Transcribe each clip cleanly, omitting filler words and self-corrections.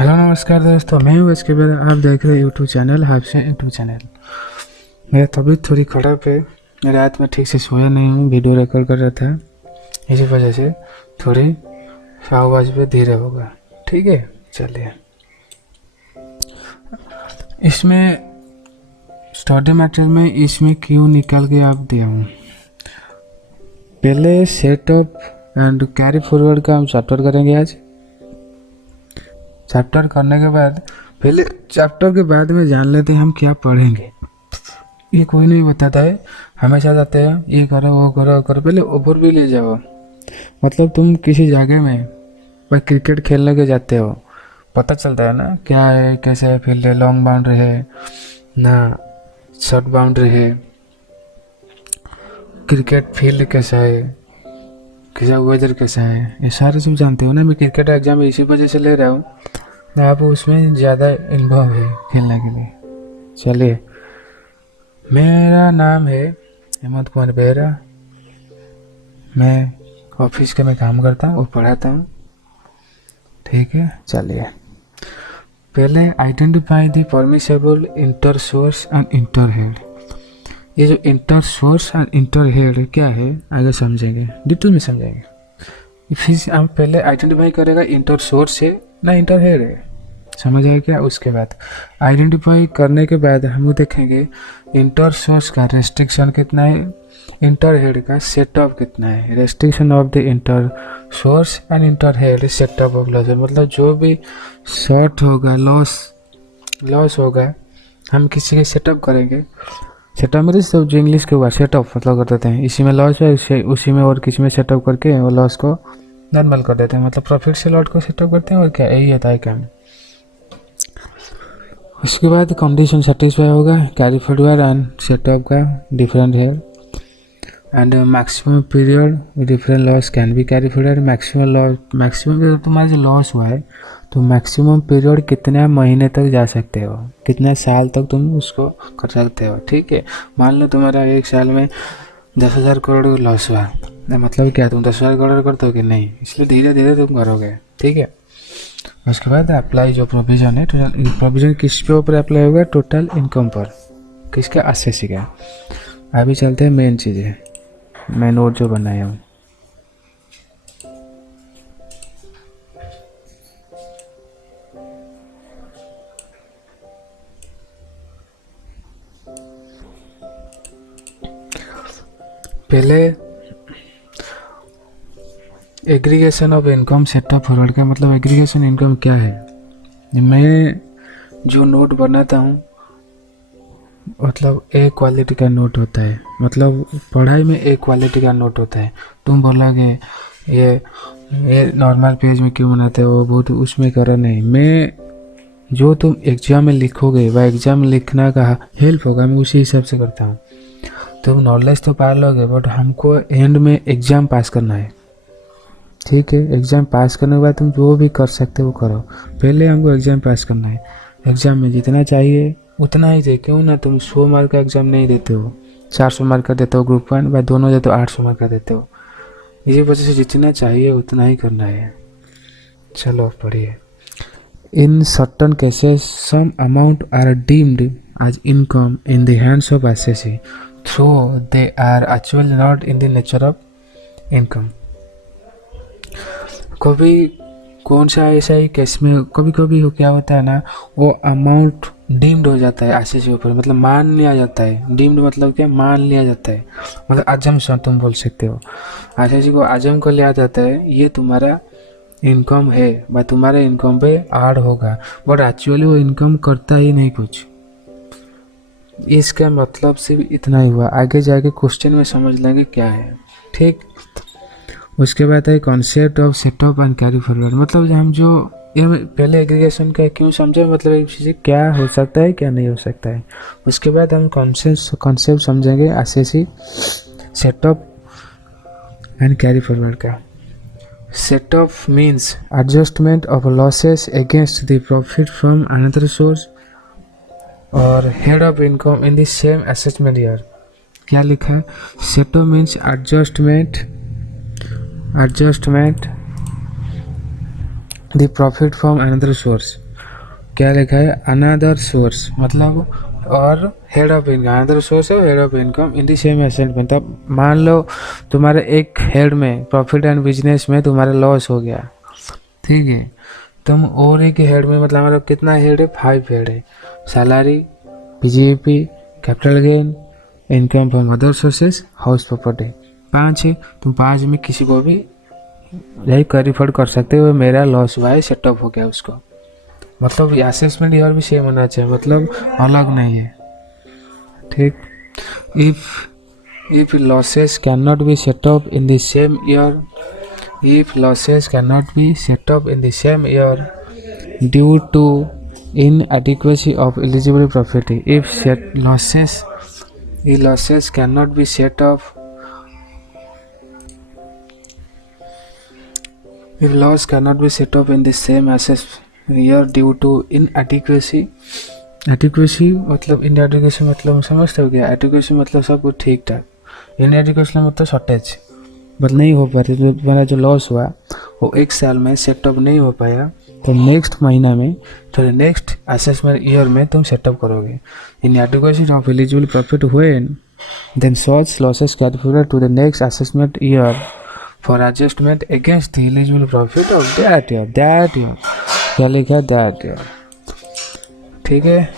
Hello नमस्कार दोस्तों, मैं हूँ इसके बाद आप देख रहे हैं यूट्यूब चैनल हाफसे यूट्यूब चैनल। मेरा तबीयत थोड़ी ख़राब है। रात में ठीक से सोया नहीं हूँ, वीडियो रिकॉर्ड कर रहा था, इसी वजह से थोड़ी आवाज़ पे धीरे होगा। ठीक है, चलिए इसमें स्टडी मैटर में इसमें क्यों निकाल के आप दिया हूँ। पहले सेटअप एंड कैरी फॉरवर्ड का हम चैप्टर करेंगे आज। चैप्टर करने के बाद पहले चैप्टर के बाद में जान लेते हैं हम क्या पढ़ेंगे। ये कोई नहीं बताता है, हमेशा जाते हैं ये करो वो करो वो करो। पहले ऊपर भी ले जाओ, मतलब तुम किसी जगह में भाई क्रिकेट खेलने के जाते हो, पता चलता है ना क्या है, कैसे है फील्ड है, लॉन्ग बाउंड्री है ना शॉर्ट बाउंड्री है, क्रिकेट फील्ड कैसा है, कैसा वेदर कैसा है, ये सारे तुम जानते हो ना। मैं क्रिकेट एग्जाम इसी वजह से ले रहा हूँ, आप उसमें ज़्यादा इन्वॉल्व है खेलने के लिए। चलिए, मेरा नाम है हेमंत कुमार बेहरा। मैं ऑफिस के में काम करता हूँ और पढ़ाता हूँ। ठीक है, चलिए पहले identify the permissible inter source and inter head. ये जो inter source and inter head क्या है आगे समझेंगे, डिटेल में समझेंगे। फिर हम पहले आइडेंटिफाई करेगा इंटर सोर्स है ना इंटर हेड है, समझ आए क्या। उसके बाद आइडेंटिफाई करने के बाद हम देखेंगे इंटर सोर्स का रेस्ट्रिक्शन कितना है, इंटर हेड का सेटअप कितना है। Restriction of the inter source and inter head setup of loss, मतलब जो भी शॉर्ट होगा लॉस होगा हम किसी के सेटअप करेंगे। सेटअप मेरे सब जो इंग्लिश के हुआ सेटअप मतलब कर देते हैं, इसी में लॉस है उसी में और किसी में सेटअप करके वो लॉस को नॉर्मल कर देते हैं, मतलब प्रॉफिट से लॉट को सेटअप करते हैं। और क्या यही होता है काम। उसके बाद कंडीशन सेटिस्फाई होगा, कैरी फॉरवर्ड एंड सेटअप का डिफरेंट है and maximum period different loss can be carry forward. Maximum तुम्हारा जो लॉस हुआ है तो मैक्सिमम पीरियड कितने महीने तक जा सकते हो, कितने साल तक तुम उसको कर सकते हो। ठीक है, मान लो तुम्हारा एक साल में 10,000 करोड़ लॉस हुआ, मतलब क्या तुम 10,000 करोड़ कर दोगे नहीं, इसलिए धीरे धीरे तुम करोगे। ठीक है, उसके बाद अप्लाई जो प्रोविज़न है, टोटल प्रोविज़न किस पे ऊपर अप्लाई होगा, टोटल इनकम पर, किसका एसएससी का। अभी चलते हैं मेन चीज़ें, मैं नोट जो बनाया हूँ। पहले aggregation of income setup forward का मतलब एग्रीगेशन इनकम क्या है। मैं जो नोट बनाता हूँ मतलब एक क्वालिटी का नोट होता है, मतलब पढ़ाई में एक क्वालिटी का नोट होता है। तुम बोलोगे ये नॉर्मल पेज में क्यों बनाते हो, बहुत उसमें करो नहीं। मैं जो तुम एग्जाम में लिखोगे वह एग्जाम में लिखना का हेल्प होगा, मैं उसी हिसाब से करता हूँ। तुम नॉलेज तो पा लोगे बट हमको एंड में एग्ज़ाम पास करना है। ठीक है, एग्ज़ाम पास करने के बाद तुम जो भी कर सकते हो करो, पहले हमको एग्ज़ाम पास करना है। एग्ज़ाम में जितना चाहिए उतना ही दे, क्यों ना तुम 100 मार्क का एग्ज़ाम नहीं देते हो, 400 मार्क का देते हो ग्रुप 1 व दोनों देते हो 800 मार्क का देते हो। इसी वजह से जितना चाहिए उतना ही करना है। चलो पढ़िए। In certain cases some amount are deemed as income in the hands of assessee through they are actually not in the nature of income. कभी कौन सा ऐसा ही केस में कभी कभी क्या होता है ना, वो अमाउंट डीम्ड हो जाता है एसएससी ऊपर, मतलब मान लिया जाता है। डीम्ड मतलब क्या, मान लिया जाता है, मतलब अजम्पशन तुम बोल सकते हो। एसएससी को अजम कर लिया जाता है ये तुम्हारा इनकम है व तुम्हारे इनकम पे ऐड होगा, बट एक्चुअली वो इनकम करता ही नहीं कुछ। इसका मतलब सिर्फ इतना ही हुआ, आगे जाके क्वेश्चन में समझ लेंगे क्या है। ठीक, उसके बाद है concept of setup and carry forward, मतलब हम जो ये पहले एग्रीगेशन का क्यों समझे, मतलब एक चीज़ क्या हो सकता है क्या नहीं हो सकता है। उसके बाद हम कॉन्सेप्ट समझेंगे SSC setup and carry forward का। Setup means adjustment of losses against the profit from another source और head of income in the same assessment year. क्या लिखा है, setup means adjustment the profit from another source क्या लिखा है, another source मतलब और head of income, another source है head of income in the same asset में। तब मान लो तुम्हारे एक हेड में प्रॉफिट एंड बिजनेस में तुम्हारा लॉस हो गया, ठीक है, तुम और एक हेड में मतलब हमारा कितना हेड है, 5 हेड है, salary, PGP, capital gain, income from other sources, house property, 5 है। तुम 5 में किसी को भी यही रिफर कर सकते हो, मेरा लॉस हुआ है, सेटअप हो गया उसको। मतलब असेसमेंट ईयर भी सेम होना चाहिए, मतलब अलग नहीं है, ठीक। If losses can not be set up in the same year, if losses cannot be set up in the same year due to inadequacy of eligible profit, if losses cannot be set up, if loss cannot be set up in the same assess year due to inadequacy, adequacy मतलब inadequacy मतलब समझते हो क्या, adequacy मतलब सब कुछ ठीक ठाक, इनएडिक्वेसी मतलब शॉर्टेज, बट नहीं हो पा रही, तो मेरा जो लॉस हुआ वो एक साल में सेटअप नहीं हो पाया, तो नेक्स्ट महीना में तो नेक्स्ट असेसमेंट ईयर में तुम सेटअप करोगे। Inadequacy of eligible profit when then such losses carry forward to the next assessment year for adjustment against the eligible profit of that year, क्या लिखा है, दैट ईयर, ठीक है।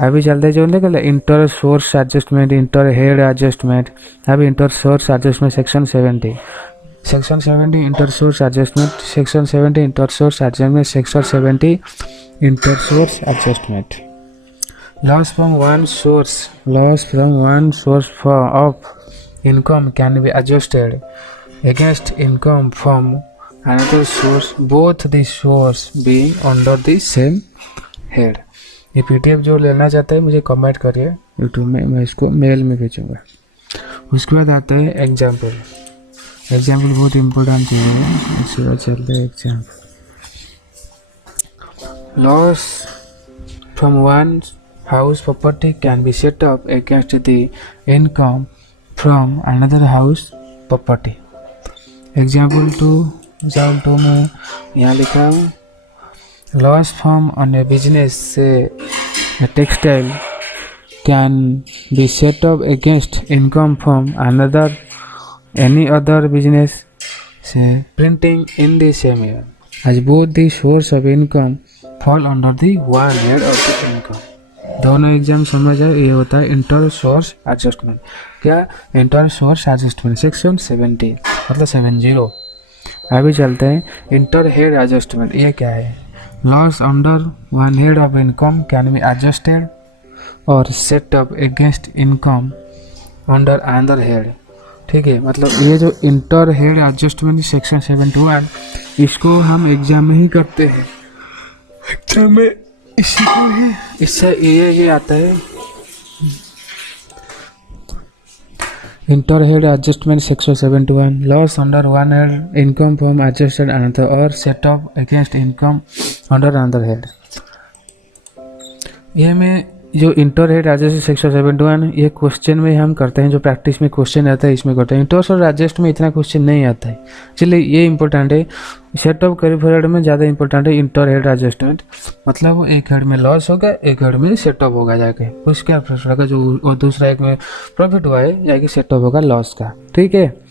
अभी चलते जो निकल inter source adjustment, inter head adjustment, अभी inter source adjustment section 70 inter source adjustment, section 70 inter source adjustment, section 70 inter source adjustment. Loss from one source of income can be adjusted against income from another source, both the source being under the same head. ये PDF जो लेना चाहता है मुझे comment करिए YouTube में, मैं इसको मेल में भेजूँगा। उसके बाद आता है एग्जाम्पल बहुत इम्पोर्टेंट है, इसके बाद चलते हैं example. Loss from one house property can be set up against the income from another house property. Example 2 में यहाँ लिखा हूँ, loss from on a business say textile can be set up against income from another any other business say printing in the same year, as both the source of income fall under the one head of the income. दोनों exam समझ आए, ये होता है inter source adjustment. क्या inter source adjustment, section 70 मतलब 70। अभी चलते हैं इंटर हेड एडजस्टमेंट, ये क्या है, loss under one head of income can be adjusted और set up against income under another head, ठीक है। मतलब ये जो इंटर हेड एडजस्टमेंट सेक्शन 71, इसको हम एग्जाम में ही करते हैं, एग्जाम में इसी को ही, इससे ये आता है inter head adjustment section 71, loss under one head income from adjusted another और set up against income under another head. ये में जो इंटर हेड एडजस्ट सेक्शन 71, ये क्वेश्चन में हम करते हैं, जो प्रैक्टिस में क्वेश्चन आता है इसमें करते हैं। इंटर और एडजस्ट में इतना क्वेश्चन नहीं आता है, चलिए ये इंपॉर्टेंट है। सेटअप कैरी फॉरवर्ड में ज़्यादा इंपॉर्टेंट है इंटर हेड एडजस्टमेंट, मतलब एक हेड में लॉस होगा, एक हेड में सेटअप होगा जाके, उसका होगा जो, और दूसरा एक में प्रॉफिट हुआ है जाके सेटअप होगा लॉस का, ठीक है।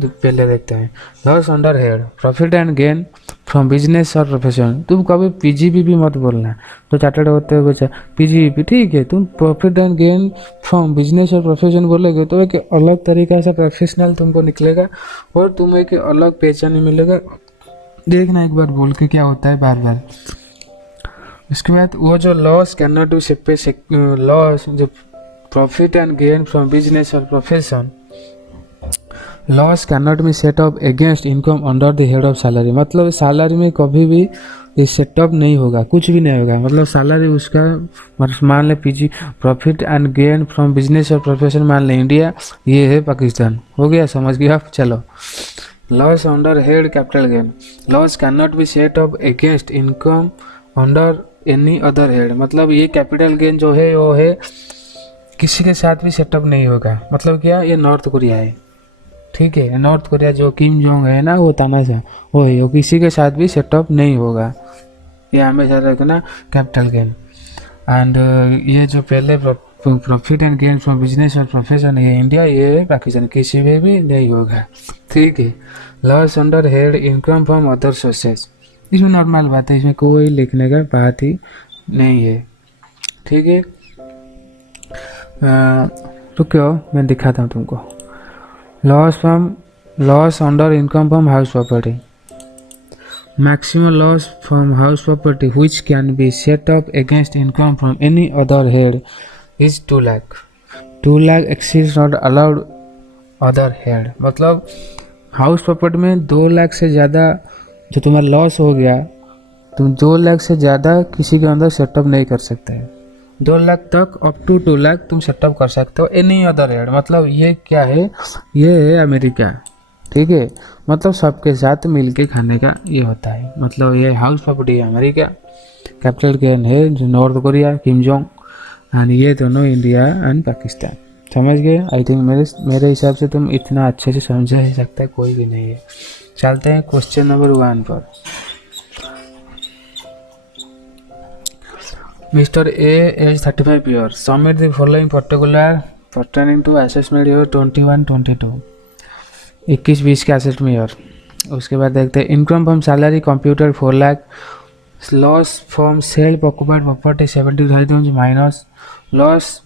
तो पहले देखते हैं loss under head profit and gain from business और प्रोफेशन। तुम कभी पीजीपी भी मत बोलना, तो चार्टर्ड होते हुए बच्चा पीजीपी, ठीक है। तुम profit and gain from business और प्रोफेशन बोलोगे तो एक अलग तरीका से प्रोफेशनल तुमको निकलेगा और तुम्हें एक अलग पहचान मिलेगा। देखना एक बार बोल के क्या होता है बार बार। उसके बाद वो जो loss can not do loss, जो profit and gain from business और profession, loss can not be set up against income under the head of salary. मतलब सैलरी में कभी भी ये सेटअप नहीं होगा, कुछ भी नहीं होगा। मतलब सैलरी उसका मान ले PG profit and gain from business और प्रोफेशन, मान ले इंडिया, ये है पाकिस्तान, हो गया, समझ गया आप। चलो, loss under head capital gain, loss can not be set up against income under any other head. मतलब ये कैपिटल गेन जो है वो है किसी के साथ भी सेटअप नहीं होगा। मतलब क्या, ये नॉर्थ कोरिया है, ठीक है। नॉर्थ कोरिया जो किम जोंग है ना, वो तानाशाह, वो है, वो किसी के साथ भी सेटअप नहीं होगा। ये हमेशा रखना कैपिटल गेन। एंड ये जो पहले profit and gain from business और प्रोफेशन है इंडिया, ये पाकिस्तान किसी में भी नहीं होगा। ठीक है। Loss under head income from other sources, इसमें नॉर्मल बात है, इसमें कोई लिखने का बात ही नहीं है। ठीक है। रुको मैं दिखाता हूँ तुमको। Loss under income from house property, maximum loss from house property which can be set up against income from any other head is 2 lakh. 2 lakh exceeds not allowed other head, मतलब हाउस प्रॉपर्टी में 2 लाख से ज़्यादा जो तुम्हारा loss हो गया, तुम 2 लाख से ज़्यादा किसी के अंदर सेटअप नहीं कर सकते हैं। 2 लाख तक अप टू 2 लाख तुम सेटअप कर सकते हो एनी अदर हेड। मतलब ये क्या है, ये है अमेरिका। ठीक है। मतलब सबके साथ मिलके खाने का ये होता है। मतलब ये हाउस प्रॉपर्टी है अमेरिका, कैपिटल गेन है जो north Korea Kim Jong, and ये दोनों इंडिया एंड पाकिस्तान। समझ गए? आई थिंक मेरे हिसाब से तुम इतना अच्छे से समझा ही सकता है, कोई भी नहीं है। चलते हैं क्वेश्चन नंबर 1 पर। Mister A age 35 year submit the following particular pertaining to assessment year 21-22, 21-20 के असेसमेंट ईयर। उसके बाद देखते हैं income from salary computer 4 lakh, loss from self occupied property 70,000 minus loss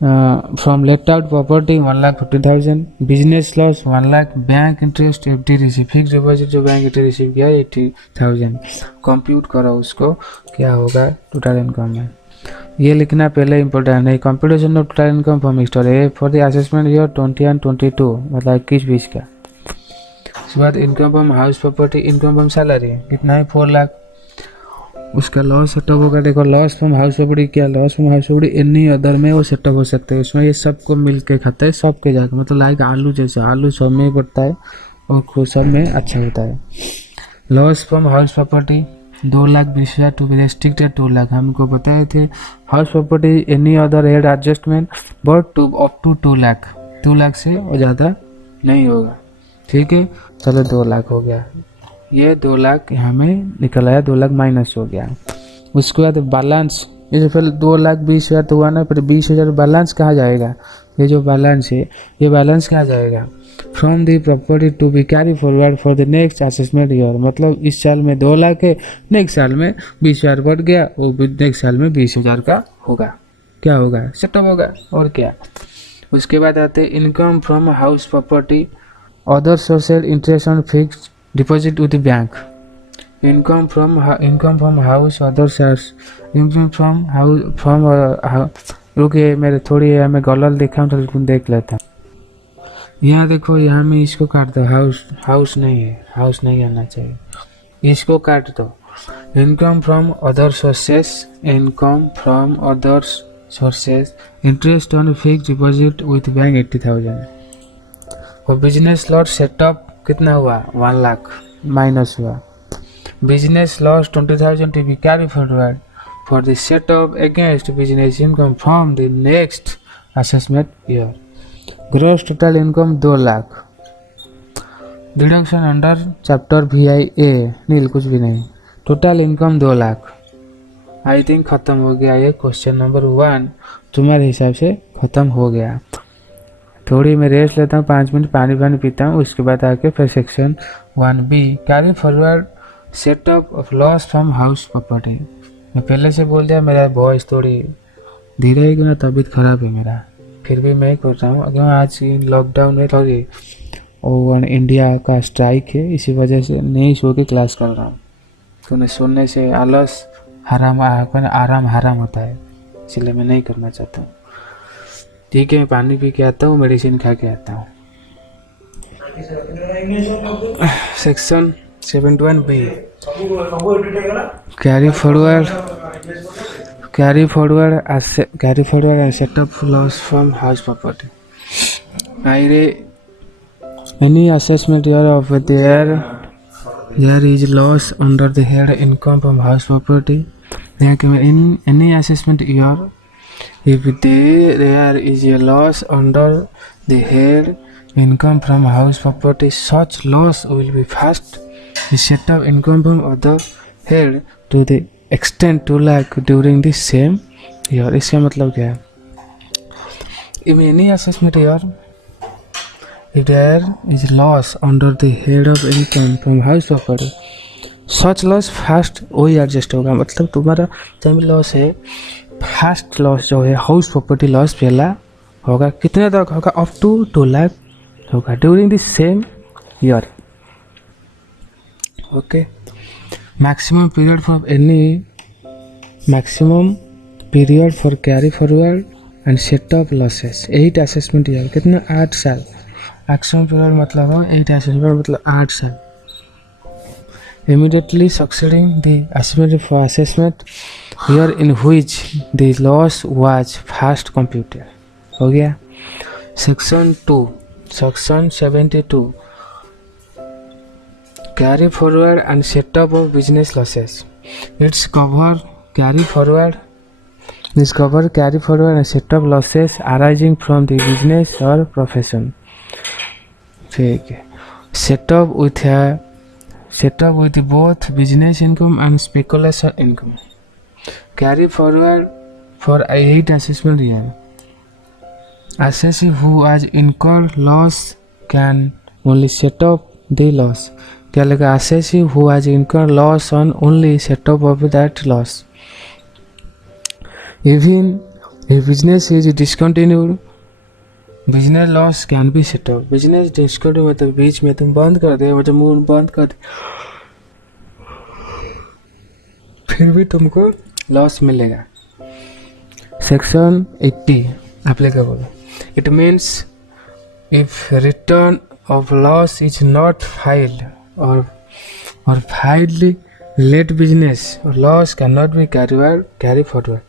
from let out property 1,50,000, business loss 1 lakh, bank interest FD receive, fix deposit जो bank interest receive किया 80,000। Compute करो उसको क्या होगा टोटल इनकम में, ये लिखना पहले इंपॉर्टेंट है। Computation of total income for mister A for the assessment year 20-22, मतलब 21-20 का। उसके बाद income from house property, income from salary कितना है 4 लाख। उसका लॉस सेटअप होगा, देखो लॉस फ्रॉम हाउस प्रॉपर्टी क्या, loss from house property any other में वो सेटअप हो सकता है। उसमें ये सबको मिल के खाता है, सबके जाकर, मतलब लाइक आलू जैसे, आलू सब में पड़ता है और खुद सब में अच्छा होता है। Loss from house property 2,20,000 to be restricted 2 lakh, हमको बताए थे। House property any other head adjustment but to up to 2 lakh, 2 lakh से और ज़्यादा नहीं होगा। ठीक है। चलो 2 लाख हो गया, ये 2 लाख यहाँ में निकल आया, 2 लाख माइनस हो गया। उसके बाद बैलेंस, ये फिर 2,20,000 तो हुआ ना, फिर 20,000 बैलेंस कहाँ जाएगा, ये जो बैलेंस है ये बैलेंस कहाँ जाएगा, from the property to be carry forward for the next assessment year. मतलब इस साल में 2 लाख है, नेक्स्ट साल में 20,000 बढ़ गया, और नेक्स्ट साल में 20,000 का होगा, क्या होगा सेटअप होगा और क्या। उसके बाद आते हैं income from house property other sources interest on fixed deposit with bank, income from house other source, income from रुकिए मेरे थोड़ी मैं गलत देखा हूँ तो तुम देख लेता हूँ। यहाँ देखो, यहाँ में इसको काट दो, हाउस नहीं है, हाउस नहीं आना चाहिए, इसको काट दो। Income from other sources, income from other sources interest on fixed deposit with bank 80,000। और बिजनेस लॉस सेटअप कितना हुआ 1 लाख माइनस हुआ। Business loss 20,000 to be carry forward for the set up against business income from the next assessment year. Gross total income 2 lakh, deduction under chapter VIA nil कुछ भी नहीं, total income 2 lakh. I think ख़त्म हो गया ये क्वेश्चन नंबर 1 तुम्हारे हिसाब से ख़त्म हो गया। थोड़ी मैं रेस्ट लेता हूँ, 5 मिनट पानी पीता हूँ, उसके बाद आके फिर section 1B carry forward setup of loss from house property. मैं पहले से बोल दिया, मेरा वॉइस थोड़ी धीरे है ना, तबीयत ख़राब है मेरा, फिर भी मैं कर रहा हूँ। अगर आज लॉकडाउन में थोड़ी और इंडिया का स्ट्राइक है, इसी वजह से नहीं सो के क्लास कर रहा हूँ। तो मैं सोने से आलस आराम हराम होता है, इसलिए मैं नहीं करना चाहता हूँ। ठीक है, मैं पानी पी के आता हूँ, मेडिसिन खा के आता हूँ। Section 71B carry forward and setup loss from house property. Any assessment year of there is loss under the head income from house property. In any assessment year, if there is a loss under the head income from house property, such loss will be first the set of income from other head to the extent 2 lakh during the same year. इसका मतलब क्या है? In any assessment year, if there is loss under the head of income from house property, such loss first वही adjust होगा. मतलब तुम्हारा जब loss है, फर्स्ट लॉस जो है हाउस प्रॉपर्टी लॉस पहला होगा. कितने तक होगा? अप टू 2 लाख होगा during the same year. Okay. Maximum period for carry forward and set of losses 8 assessment year. कितना? 8 साल. मैक्सिमम पीरियड मतलब हो 8 असेसमेंट मतलब 8 साल. Immediately succeeding the assessment year in which the loss was first computed. हो गया. Section 72 carry forward and setup of business losses. It's cover carry forward and setup losses arising from the business or profession. ठीक है. Setup with both business income and speculation income. Carry forward for 8 assessment year. Assessee who has incurred loss can only set up the loss. क्या लगा? Assessee who has incurred loss on only set up of that loss. Even if business is discontinued, business loss can be set up. Business discontinue मतलब बीच में तुम बंद कर दे, मतलब mood बंद कर दे, फिर भी तुमको लॉस मिलेगा. Section 80 applicable. It means if return of loss is not filed और filed late business loss can not be carry forward.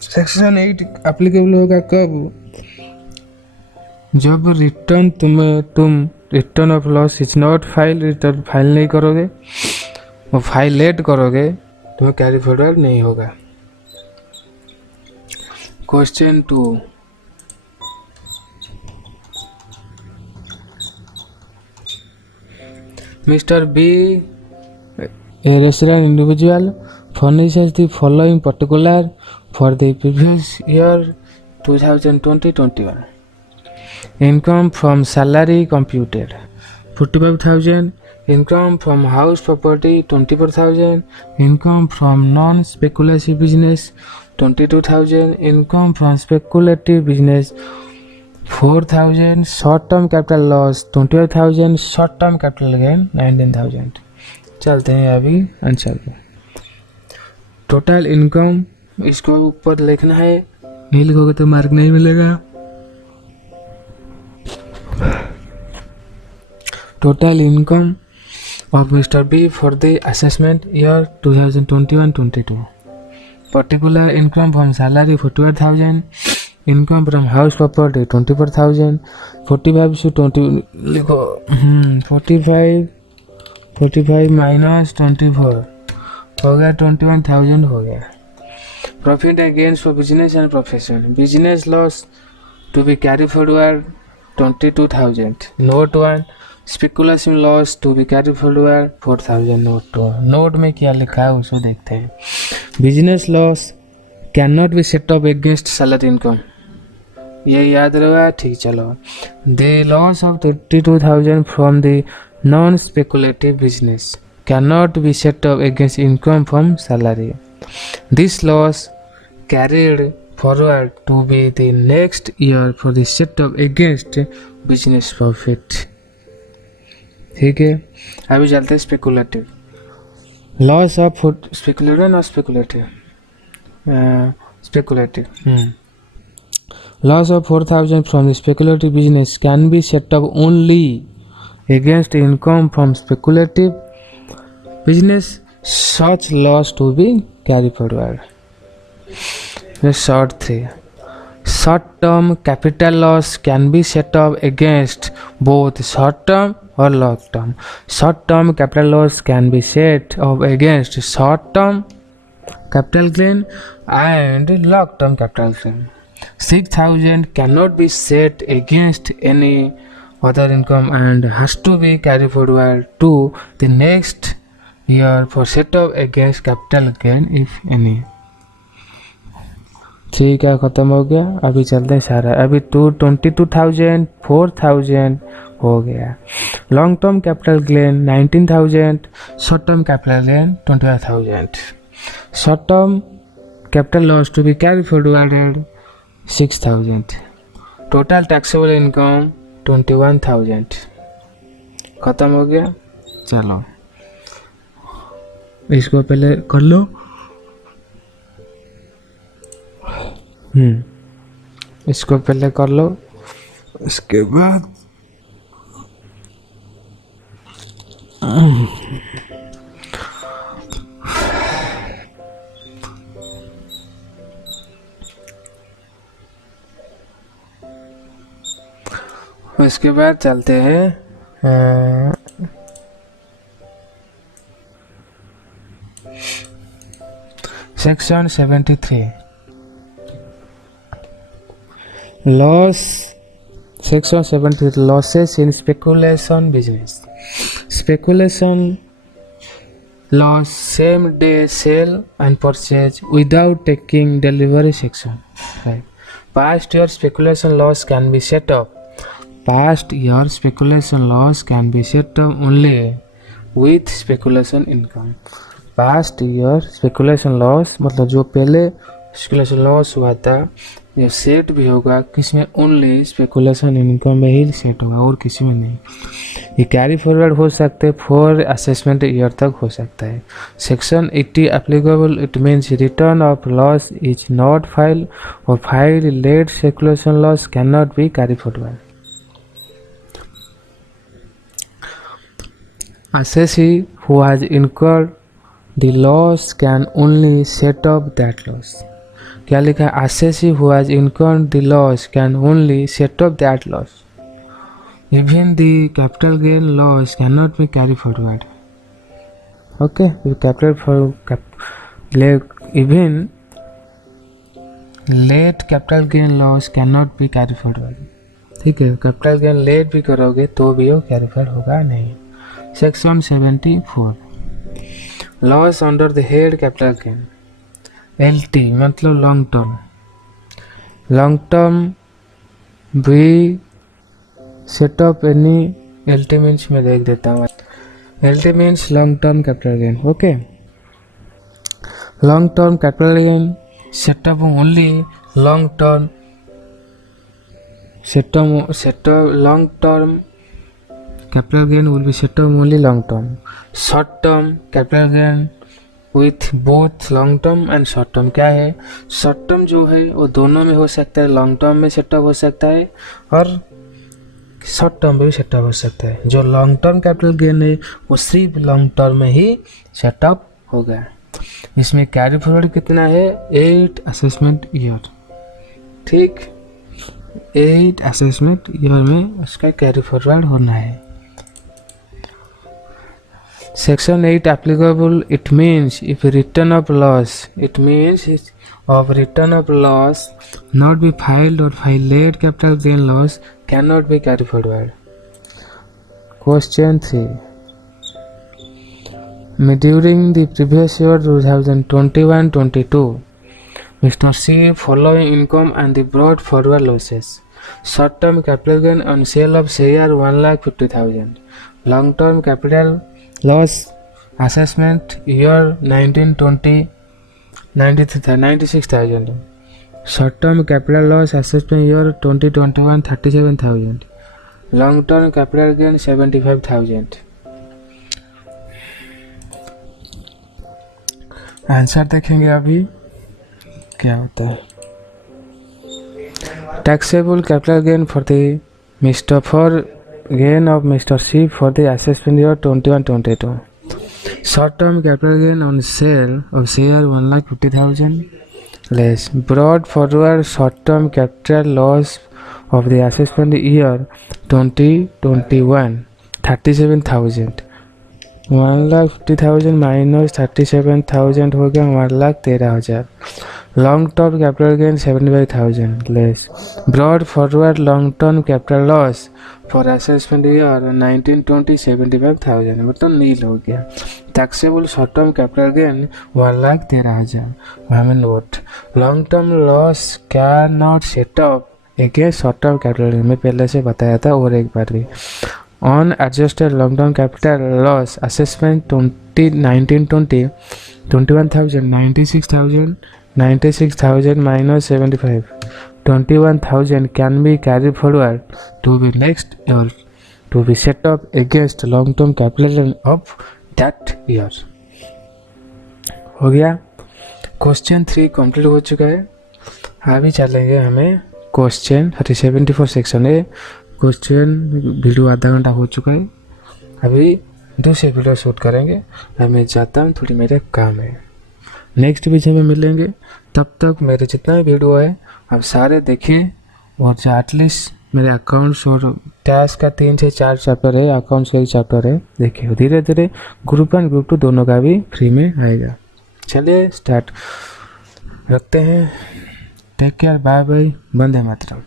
Section 8 applicable होगा कब? जब रिटर्न तुम return of loss is not return file नहीं करोगे और file late करोगे, तुम्हें कैरी फॉरवर्ड नहीं होगा. Question 2. Mister B, a resident individual, furnishes the following particular for the previous year 2020-21. Income from salary computed 45,000. Income from house property 24,000. Income from non-speculative business 22,000. Income from speculative business 4,000. Short-term capital loss 28,000. Short-term capital gain 19,000. चलते हैं अभी answer पे. Total income इसको ऊपर लिखना है, नहीं लिखोगे तो मार्क नहीं मिलेगा. Total income of Mr. B for the assessment year 2021-22. Particular income from salary 48,000. Income from house property 24,000. 45 to 20 लिखो. 45 minus 24 हो गया 21,000 हो गया. Profit and gains for business and profession. Business loss to be carried forward 22,000. Note 1. Speculation loss to be carry forward 4,000. Note में क्या लिखा है उसको देखते हैं. Business loss can not be set up against salary income. ये याद रहा. ठीक. चलो. The loss of 32,000 from the non speculative business can not be set up against income from salary. This loss carried forward to be the next year for the set up against business profit. ठीक है. अभी चलते हैं speculative. Loss of speculative ना speculative loss of 4,000 from the speculative business can be set up only against income from speculative business. Such loss to be carry forward. Short 3. Short-term capital loss can be set up against both short-term or long-term. Short-term capital loss can be set up against short-term capital gain and long-term capital gain. 6,000 cannot be set against any other income and has to be carried forward to the next year for set of against capital gain if any. ठीक है, ख़त्म हो गया। अभी चलते हैं सारा। अभी 22,000 4,000 हो गया। Long term capital gain 19,000, short term capital gain 25,000। Short term capital loss to be carry forwarded 6,000। Total taxable income 21,000। ख़त्म हो गया। चलो इसको पहले कर लो। इसको पहले कर लो, इसके बाद उसके बाद चलते हैं section 73 loss. Section 73 losses in speculation business. Speculation loss same day sale and purchase without taking delivery. Section 5 past year speculation loss can be set up. Past year speculation loss can be set up only with speculation income. Past year speculation loss मतलब जो पहले speculation loss हुआ था ये set भी होगा किसमें, only speculation income में ही सेट होगा और किसी में नहीं। ये कैरी फॉरवर्ड हो सकते हैं 4 असेसमेंट ईयर तक हो सकता है। Section 80 applicable, it means return of loss is not file और file late speculation loss can not be carry forward. assessee who has incurred the loss can only set off that loss. क्या लिखा है? assessee who has incurred the loss can only set off that loss. Even the capital gain loss cannot be carried forward. Okay, even late capital gain loss cannot be carried forward. ठीक है, capital gain late भी करोगे तो भी वो carry forward होगा नहीं। Section 74 loss under the head capital gain. LT मतलब लॉन्ग टर्म। लॉन्ग टर्म भी सेटअप एनी LT मीन्स मैं देख देता हूँ। LT means long term capital gain. Okay, long term capital gain setup only long term long term capital gain will be set up only long term. Short term capital gain with both long term and short term। क्या है? short term जो है वो दोनों में हो सकता है, long term में सेटअप हो सकता है और short term में भी सेटअप हो सकता है। जो long term capital gain है वो सिर्फ long term में ही सेटअप होगा। इसमें कैरी फॉरवर्ड कितना है? 8 असेसमेंट ईयर। ठीक, 8 असेसमेंट ईयर में उसका कैरी फॉरवर्ड होना है। Section 8 applicable, it means if return of loss, it means of return of loss not be filed और file late capital gain loss can not be carry forward. Question 3 during the previous year 2021-22 Mr. C following income and the brought forward losses. Short term capital gain on sale of share 1,50,000. Long term capital loss assessment year 1920 96,000. Short term capital loss assessment year 2021 37,000. Long term capital gain 75,000. Answer देखेंगे अभी क्या होता है। Taxable capital gain for gain of mister C for the assessment year 21-22। Short term capital gain on sale of share 1,50,000 less brought forward short term capital loss of the assessment year 2021 37,000। 1,50,000 minus 37,000 हो गया 1,13,000। Long term capital gain 75,000 less, brought forward long term capital loss for assessment year 1920 75,000, मतलब नील हो गया। Taxable short term capital gain 1,13,000, हमें note long term loss can not set up against short term capital gain, मैं पहले से बताया था और एक बार भी। On adjusted long term capital loss assessment 1920 21,000 96,000 minus 75 21,000 can be carried forward to be next year to be set up against long term capital of that year। हो गया, क्वेश्चन 3 कंप्लीट हो चुका है। अभी चलेंगे हमें क्वेश्चन 74 सेक्शन है। Question video आधा घंटा हो चुका है, अभी दूसरे वीडियो शूट करेंगे। अब मैं जाता हूँ, थोड़ी मेरे काम है। नेक्स्ट विषय में मिलेंगे, तब तक मेरे जितना भी वीडियो है आप सारे देखें, और जो एटलीस्ट मेरे अकाउंट्स और टैक्स का 3 से 4 चैप्टर है, अकाउंट्स का 1 चैप्टर है, देखिए धीरे धीरे ग्रुप 1 ग्रुप 2 दोनों का भी फ्री में आएगा। चलिए स्टार्ट रखते हैं। Take care, bye bye, Vande Mataram.